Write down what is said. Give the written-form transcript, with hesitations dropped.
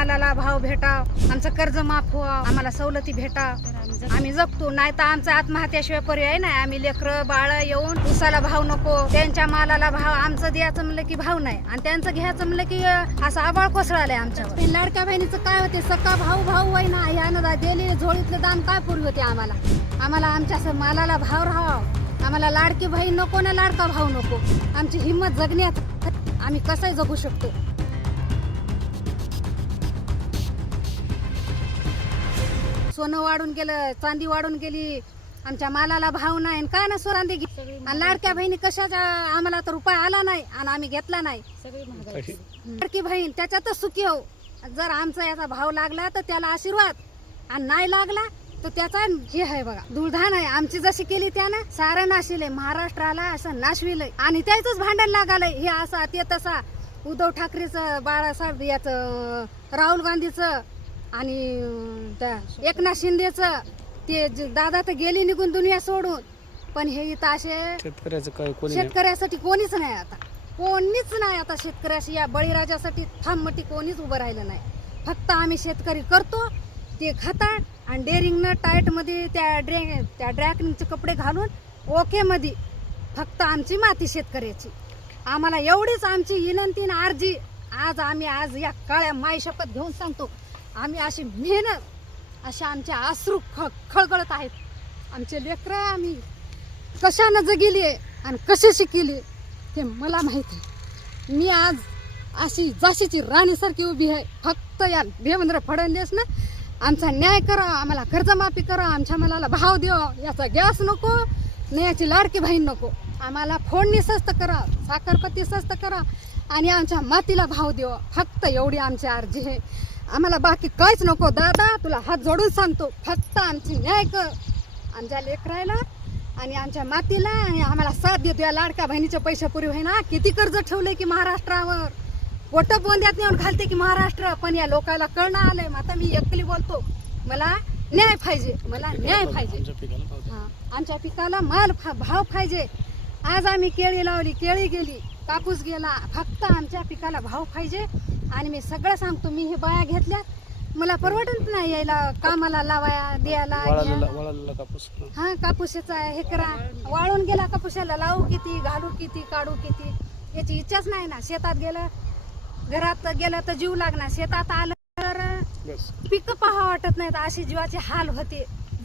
मालाला भाव भेटाव, आमचं कर्ज माफ व्हावं, आम्हाला सवलती भेटाव, आम्ही जगतो. नाही तर आमचा आत्महत्याशिवाय पर्याय नाही. आम्ही लेकरं बाळ येऊन उसाला भाव नको, त्यांच्या मालाला भाव, आमचं द्यायचं म्हणलं की भाव नाही आणि त्यांचं घ्यायचं म्हणलं की असं आबाळ कोसळालंय आमच्यावर. लाडक्या बहिणीचं काय होते, सक्का भाऊ भाऊ होय ना, ह्यानं दिली झोळीतलं दान काय पूर्वी होते आम्हाला. आम्हाला आमच्या मालाला भाव राहावा, आम्हाला लाडकी बहीण नको ना लाडका भाऊ नको. आमची हिंमत जगण्यात आम्ही कसंही जगू शकतो. सोनं वाढून गेलं, चांदी वाढून गेली, आमच्या मालाला भाव नाही. काय ना चांदी आणि लाडक्या बहिणी कशाचा, आम्हाला तर रुपये आला नाही आणि आम्ही घेतला नाही. लाडकी बहीण त्याच्यातच सुखी हो. जर आमचा याचा भाव लागला तर त्याला आशीर्वाद, आणि नाही लागला तर त्याचा हे आहे बघा धुळधाण आहे. आमची जशी केली त्यानं सारं नाशिलय, महाराष्ट्राला असं नाशविलंय आणि त्याच भांडण लागालय. हे असा ते तसा, उद्धव ठाकरेचं, बाळासाहेब याचं, राहुल गांधीचं आणि त्या एकनाथ शिंदेचं, ते दादा तर गेली निघून दुनिया सोडून. पण हे इथं असे शेतकऱ्यासाठी कोणीच नाही आता, कोणीच नाही आता शेतकऱ्याशी, या बळीराजासाठी थांबमटी कोणीच उभं राहिलं नाही. फक्त आम्ही शेतकरी करतो ते खातात आणि डेअरिंगनं टाईटमध्ये त्या ड्रॅकनिंगचे कपडे घालून ओके मध्ये फक्त आमची माती शेतकऱ्याची. आम्हाला एवढीच आमची विनंती ना अर्जी. आज या काळ्या माई शपथ घेऊन सांगतो, आम्ही अशी मेहनत, अशा आमच्या अश्रू खळगळत आहेत. आमचे लेकरं आम्ही कशानं जगिली आणि कशी शिकली ते मला माहिती आहे. मी आज अशी जाशीची राणीसारखी उभी आहे. फक्त या देवेंद्र फडणवीस ना आमचा न्याय करा, आम्हाला कर्जमाफी करा, आमच्या मालाला भाव द्या. याचा गॅस नको न याची लाडकी बहीण नको. आम्हाला फोडणी स्वस्त करा, साखरपत्ती स्वस्त करा आणि आमच्या मातीला भाव द्या. फक्त एवढी आमची अर्जी आहे. आम्हाला बाकी काहीच नको. दादा तुला हात जोडून सांगतो, फक्त आमची न्याय कर आमच्या लेकरायला आणि आमच्या मातीला, आणि आम्हाला साथ देतो. या लाडक्या बहिणीचे पैसे पुरे होईना. किती कर्ज ठेवले की महाराष्ट्रावर, पोट बोंद्यात नेऊन घालते की महाराष्ट्र. पण या लोकांना कळणं आलंय. आता मी एकली बोलतो, मला न्याय पाहिजे, मला न्याय पाहिजे. आमच्या पिकाला माल भाव पाहिजे. आज आम्ही केळी लावली, केळी गेली, कापूस गेला. फक्त आमच्या पिकाला भाव पाहिजे. आणि मी सगळं सांगतो, मी हे बाया घेतल्या, मला परवडत नाही यायला कामाला लावाया द्यायला. हा कापूसाचा हे करा, वाळून गेला कापूसाला लावू किती, घालू किती, काढू किती, याची इच्छाच नाही ना. शेतात गेलं, घरात गेलं तर जीव लागणार, शेतात आलं तर पिकं पहा वाटत नाहीत. अशी जीवाचे हाल होते.